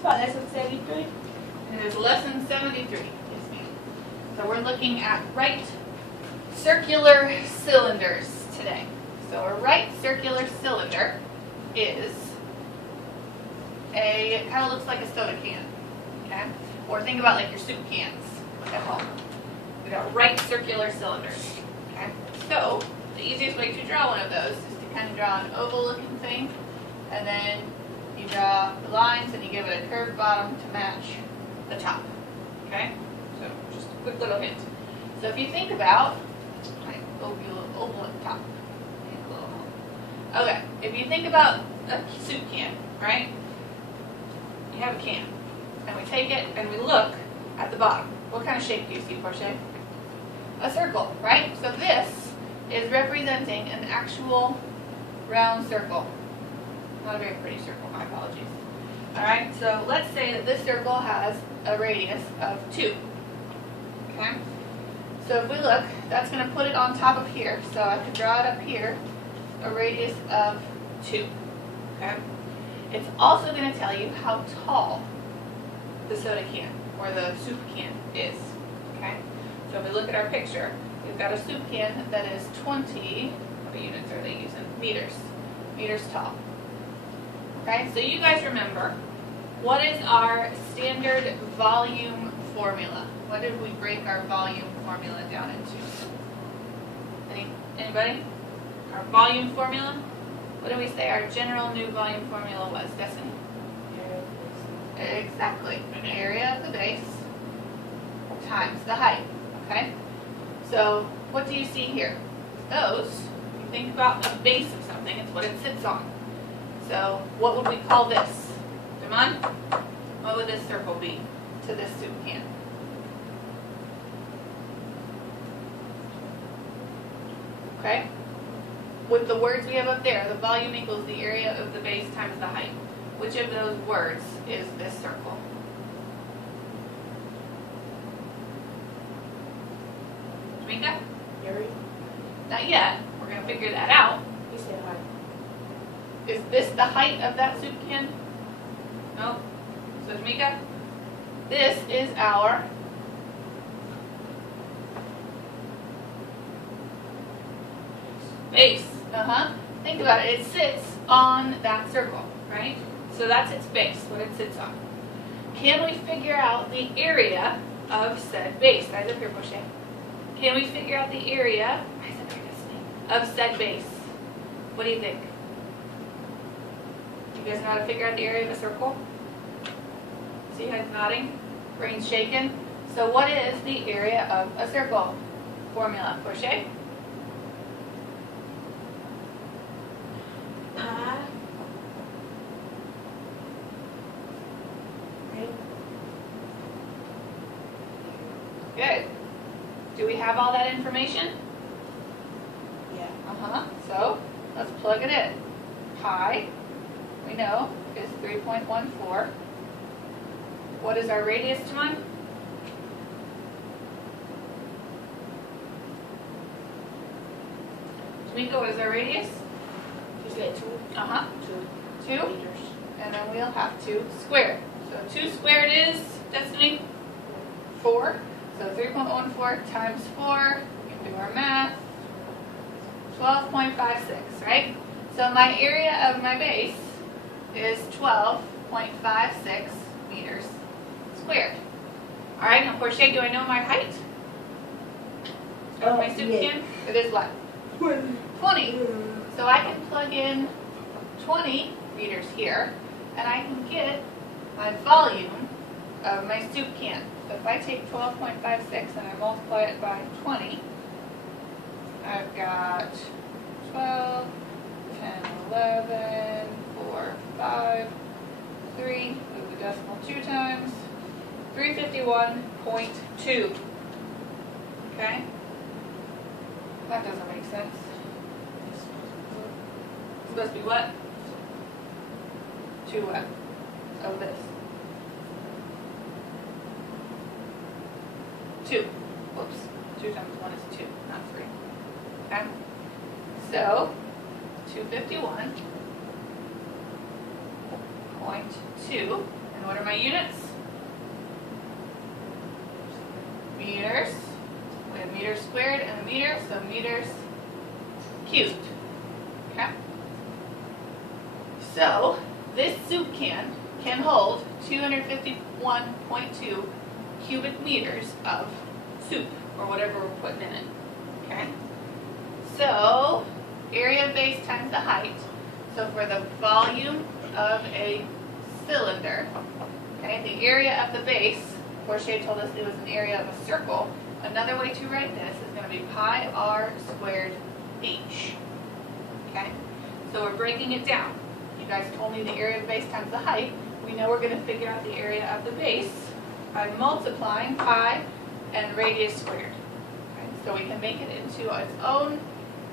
about lesson 73? It is lesson 73. Yes, ma'am. So we're looking at right circular cylinders today. So a right circular cylinder is it kind of looks like a soda can, okay? Or think about like your soup cans at home. We got right circular cylinders, okay? So the easiest way to draw one of those is to kind of draw an oval-looking thing, and then you draw the lines and you give it a curved bottom to match the top, okay? So just a quick little hint. So if you think about, right, oval at the top. Okay, if you think about a soup can, right? You have a can, and we take it and we look at the bottom. What kind of shape do you see, Portia? A circle, right? So this is representing an actual round circle. Not a very pretty circle, my apologies. Alright, so let's say that this circle has a radius of 2. Okay? So if we look, that's going to put it on top of here. So I could draw it up here, a radius of 2. Okay? It's also going to tell you how tall the soda can or the soup can is. Okay? So if we look at our picture, we've got a soup can that is 20, what units are they using? Meters tall. Okay, so you guys remember, what is our standard volume formula? What did we break our volume formula down into? Anybody? Our volume formula? What did we say our general new volume formula was, Destiny? Exactly. Area of the base times the height. Okay? So, what do you see here? Those, if you think about a base of something, it's what it sits on. So, what would we call this? Damon? What would this circle be to this soup can? Okay? With the words we have up there, the volume equals the area of the base times the height. Which of those words is this circle? Jamaica? Area? Not yet. We're going to figure that out. You said height. Is this the height of that soup can? No? So Jamaica, this is our base. Think about it. It sits on that circle, right? So that's its base, what it sits on. Can we figure out the area of said base? Guys, up here, Portia. Can we figure out the area of said base? What do you think? You guys know how to figure out the area of a circle? See heads nodding? Brains shaking? So what is the area of a circle? Formula, Portia? Good. Do we have all that information? Yeah. So, let's plug it in. Pi, we know, is 3.14. What is our radius, Jamon? Jamaica, what is our radius? You said 2? 2. 2. Meters. And then we'll have 2 squared. So 2 squared is, Destiny? 4. So 3.14 times 4, we can do our math, 12.56, right? So my area of my base is 12.56 meters squared. All right, now Portia, do I know my height of my soup can? It is what? 20. So I can plug in 20 meters here, and I can get my volume of my soup can. So if I take 12.56 and I multiply it by 20, I've got 12, 10, 11, 4, 5, 3, move the decimal 2 times, 351.2. Okay? That doesn't make sense. It's supposed to be what? 2 what? Of this. 2. Whoops. 2 times 1 is 2, not 3. Okay? So, 251.2, And what are my units? Meters. We have meters squared and a meter, so meters cubed. Okay? So, this soup can hold 251.2 cubic meters of soup, or whatever we're putting in it. Okay? So, area of base times the height. So for the volume of a cylinder, okay, the area of the base, Porsche told us it was an area of a circle. Another way to write this is going to be pi r squared h. Okay? So we're breaking it down. You guys told me the area of the base times the height. We know we're going to figure out the area of the base by multiplying pi and radius squared. Okay? So we can make it into its own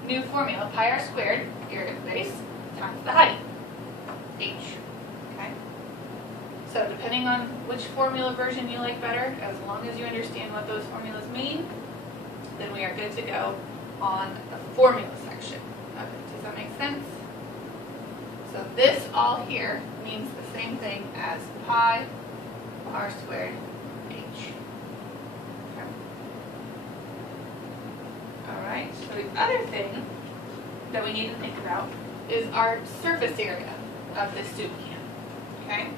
new formula, pi r squared, area of the base, times the height, h. Okay? So depending on which formula version you like better, as long as you understand what those formulas mean, then we are good to go on the formula section of it. Does that make sense? So this all here means the same thing as pi r squared h. Okay. Alright, so the other thing that we need to think about is our surface area of this soup can. Okay?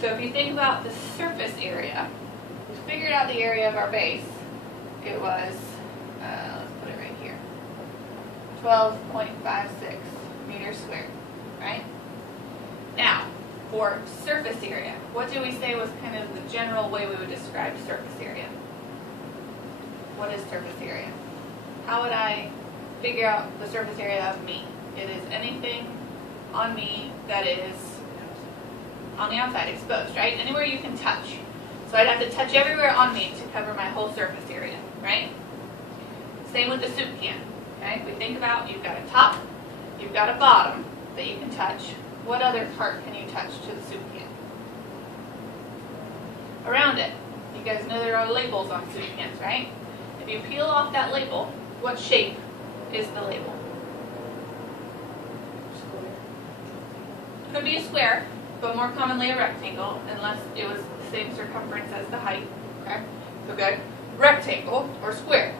So if you think about the surface area, we figured out the area of our base. It was, let's put it right here, 12.56 meters squared, right? Now, for surface area, what do we say was kind of the general way we would describe surface area? What is surface area? How would I figure out the surface area of me? It is anything on me that is on the outside, exposed, right? Anywhere you can touch. So I'd have to touch everywhere on me to cover my whole surface area, right? Same with the soup can, okay? We think about, you've got a top, you've got a bottom that you can touch. What other part can you touch to the soup can? Around it. You guys know there are labels on soup cans, right? If you peel off that label, what shape is the label? Could be a square, but more commonly a rectangle, unless it was the same circumference as the height. Okay? So good. Rectangle or square.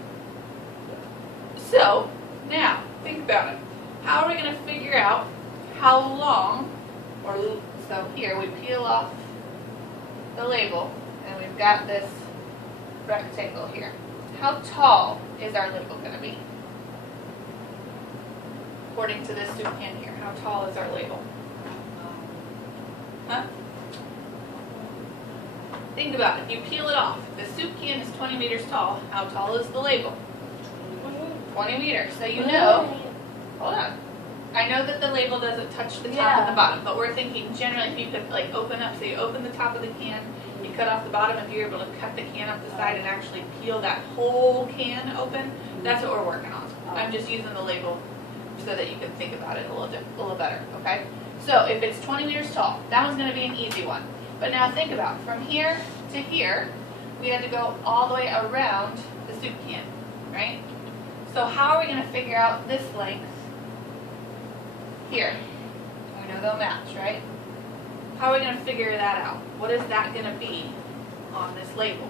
So, now, think about it. How are we going to figure out how long, so here we peel off the label, and we've got this rectangle here. How tall is our label going to be? According to this soup can here, how tall is our label? Huh? Think about it. If you peel it off, the soup can is 20 meters tall. How tall is the label? 20 meters. So you know, hold on. I know that the label doesn't touch the top and the bottom, but we're thinking generally if you could like open up, so you open the top of the can, you cut off the bottom, if you're able to cut the can up the side and actually peel that whole can open, that's what we're working on. I'm just using the label so that you can think about it a little better, okay? So if it's 20 meters tall, that one's going to be an easy one. But now think about, from here to here, we had to go all the way around the soup can, right? So how are we going to figure out this length here? We know they'll match, right? How are we going to figure that out? What is that going to be on this label?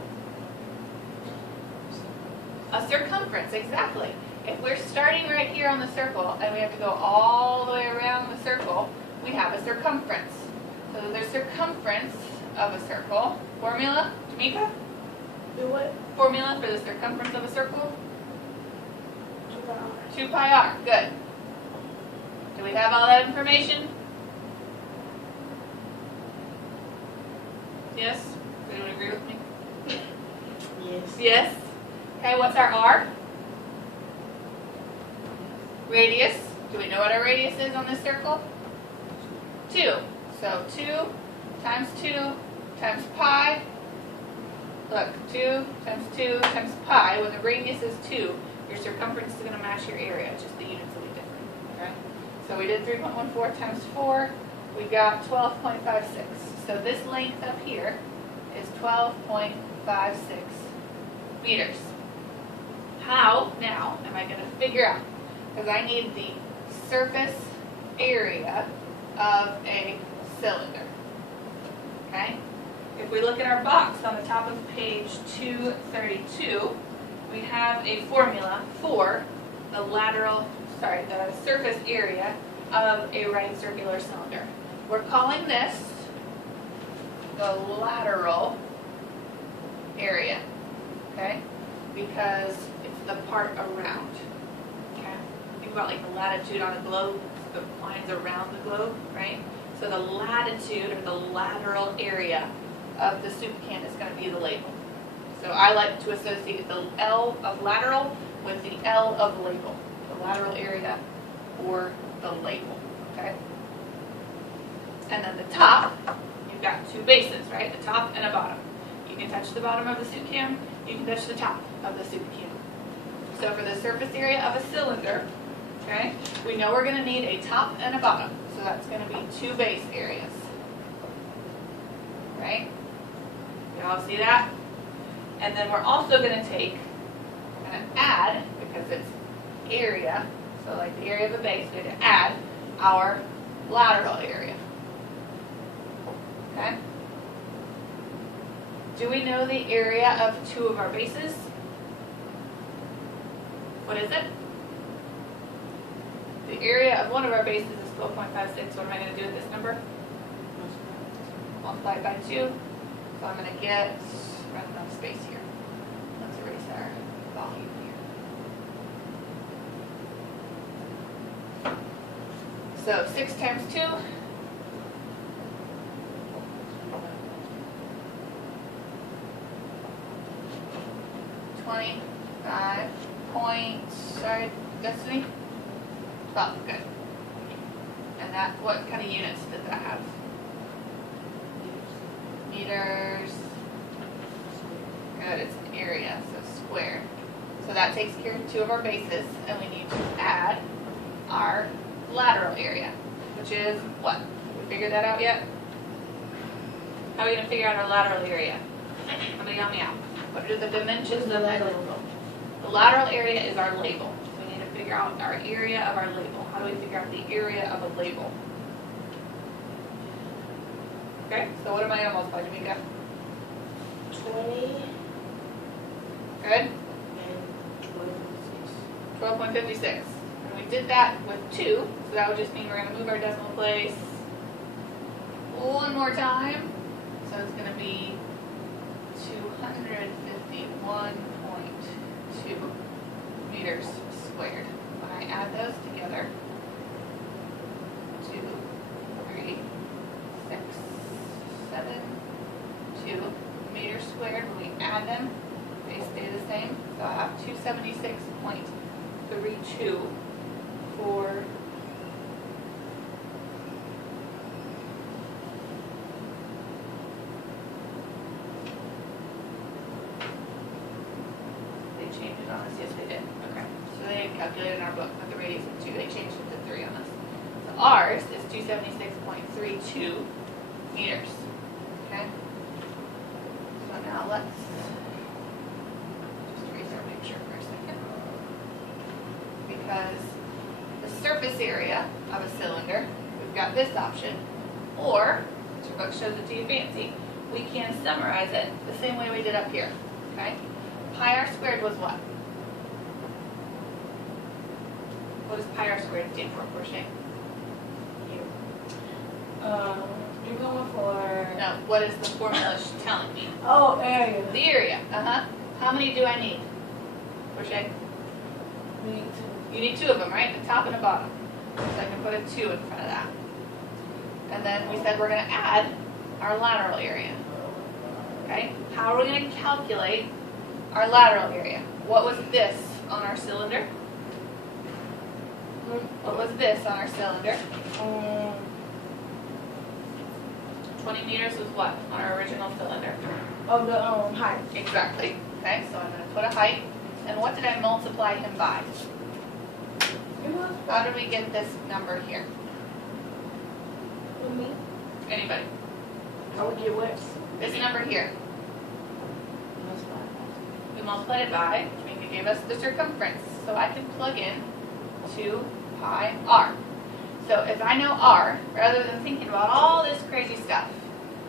A circumference, exactly. If we're starting right here on the circle and we have to go all the way around the circle, we have a circumference. So the circumference of a circle, formula, Tamika? Do what? Formula for the circumference of a circle? 2 pi r. 2 pi r, good. Do we have all that information? Yes? Does anyone agree with me? Yes. Yes? Okay, what's our r? Radius. Do we know what our radius is on this circle? 2. So 2 times 2 times pi. Look, 2 times 2 times pi. When the radius is 2, your circumference is going to match your area. Just the units will be different. Okay? So we did 3.14 times 4. We got 12.56. So this length up here is 12.56 meters. How, now, am I going to figure out? Because I need the surface area of a cylinder. okay? If we look at our box on the top of page 232, we have a formula for the the surface area of a right circular cylinder. We're calling this the lateral area, okay? Because it's the part around, okay? Think about like the latitude on a globe, the lines around the globe, right? So the latitude or the lateral area of the soup can is going to be the label. So I like to associate the L of lateral with the L of label, the lateral area or the label, okay? And then the top, you've got two bases, right? A top and a bottom. You can touch the bottom of the soup can, you can touch the top of the soup can. So for the surface area of a cylinder, okay, we know we're going to need a top and a bottom. So that's going to be two base areas, right? Y'all see that? And then we're also going to take and add, because it's area, so like the area of a base, we have to add our lateral area. Okay? Do we know the area of two of our bases? What is it? The area of one of our bases is 12.56. What am I going to do with this number? Multiply it by 2. So I'm going to get, run enough space here. Let's erase our volume here. So 6 times 2. 25 points, sorry, Destiny? 12, good. And that, what kind of units does that have? Meters. Good, it's an area, so squared. So that takes care of two of our bases, and we need to add our lateral area, which is what? Have we figured that out yet? How are we going to figure out our lateral area? Somebody help me out. What are the dimensions of that label? The lateral area is our label. So we need to figure out our area of our label. How do we figure out the area of a label? Okay, so what am I going to multiply, Jamaica? 20 Good? and 12.56. 12.56. And we did that with 2, so that would just mean we're going to move our decimal place one more time. So it's going to be 251.2 meters squared. When I add those together, 2, 3, 6, 7, 2 meters squared. When we add them, they stay the same. So I have 276.32 for changed it on us. Yes, they did. Okay. So they didn't calculate it in our book with the radius of 2. They changed it to 3 on us. So ours is 276.32 meters. Okay. So now let's just erase our picture for a second. Because the surface area of a cylinder, we've got this option. Or, which your book shows it to you fancy, we can summarize it the same way we did up here. Okay. Pi r squared was what? What does pi r squared stand for, Portia? You're going for... No, what is the formula telling me? Oh, area. The area, How many do I need, Portia? We need to... You need 2 of them, right? The top and the bottom. So I can put a 2 in front of that. And then we said we're going to add our lateral area. Okay? How are we going to calculate our lateral area? What was this on our cylinder? What was this on our cylinder? 20 meters was what on our original cylinder? Of the height. Exactly. Okay, so I'm going to put a height. And what did I multiply him by? How did we get this number here? With me? Anybody? How would get what? This number here. We multiplied it by, which gave us the circumference. So I can plug in 2 pi r. So if I know r, rather than thinking about all this crazy stuff,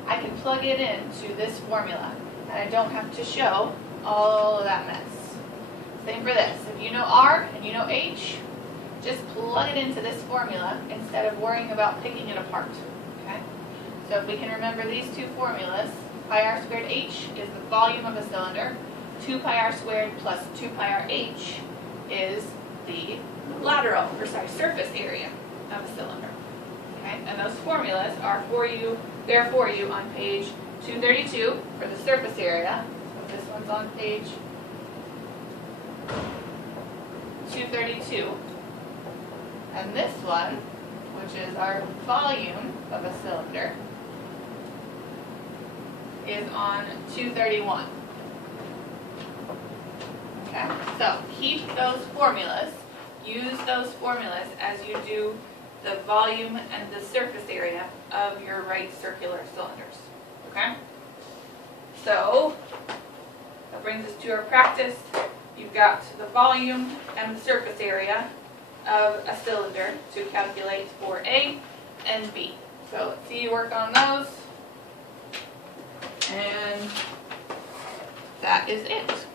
I can plug it into this formula, and I don't have to show all of that mess. Same for this. If you know R and you know H, just plug it into this formula instead of worrying about picking it apart. Okay? So if we can remember these two formulas, pi r squared h is the volume of a cylinder, 2 pi r squared plus 2 pi r h is the surface area of a cylinder. Okay? And those formulas are for you, they're for you on page 232 for the surface area. So this one's on page 232. And this one, which is our volume of a cylinder, is on 231. Okay, so keep those formulas, use those formulas as you do the volume and the surface area of your right circular cylinders. Okay? So, that brings us to our practice. You've got the volume and the surface area of a cylinder to calculate for A and B. So let's see you work on those. And that is it.